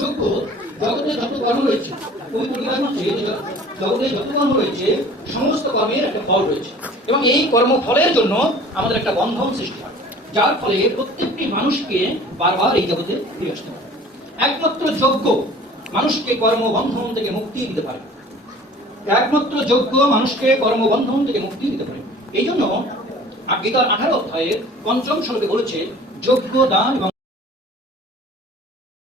যোগ্য জগতে যত কর্ম রয়েছে, পবিত্র গীতার মধ্যে জগতে যত কর্ম রয়েছে সমস্ত কর্মের একটা ফল রয়েছে, এবং এই কর্মফলের জন্য আমাদের একটা বন্ধন সৃষ্টি হয়, যার ফলে প্রত্যেকটি মানুষকে বারবার এই জগতে ফিরে আসতে হবে। একমাত্র যোগ্য মানুষকে কর্মবন্ধন থেকে মুক্তি দিতে পারে, একমাত্র যোগ্য মানুষকে কর্মবন্ধন থেকে মুক্তি দিতে পারে। এই জন্য গীতার 18 অধ্যায়ের 5ম শ্লোকে বলেছে যোগ্য দান এবং